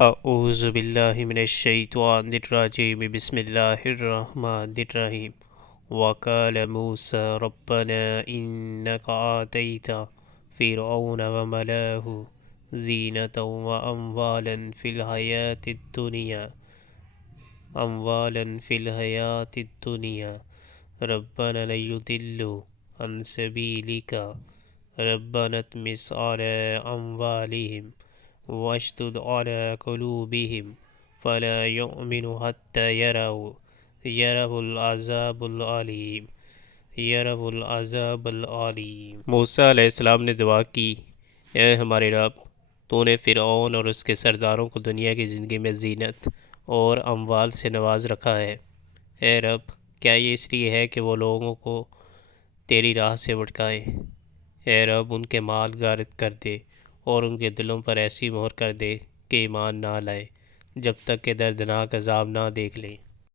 اعوذ باللہ من الشیطان الرجیم بسم اللہ الرحمن الرحیم وقال موسیٰ ربنا انک آتیت فرعون وملأه زینة واموالا فی الحیاة الدنیا ربنا لیضلوا عن سبیلک ربنا اطمس علی اموالهم واشدد على قلوبهم فلا يؤمنوا حتى يروا العذاب العلیم۔ موسیٰ علیہ السلام نے دعا کی، اے ہمارے رب، تو نے فرعون اور اس کے سرداروں کو دنیا کی زندگی میں زینت اور اموال سے نواز رکھا ہے۔ اے رب، کیا یہ اس لیے ہے کہ وہ لوگوں کو تیری راہ سے بھٹکائیں؟ اے رب، ان کے مال غارت کر دے اور ان کے دلوں پر ایسی مہر کر دے کہ ایمان نہ لائے جب تک کہ دردناک عذاب نہ دیکھ لیں۔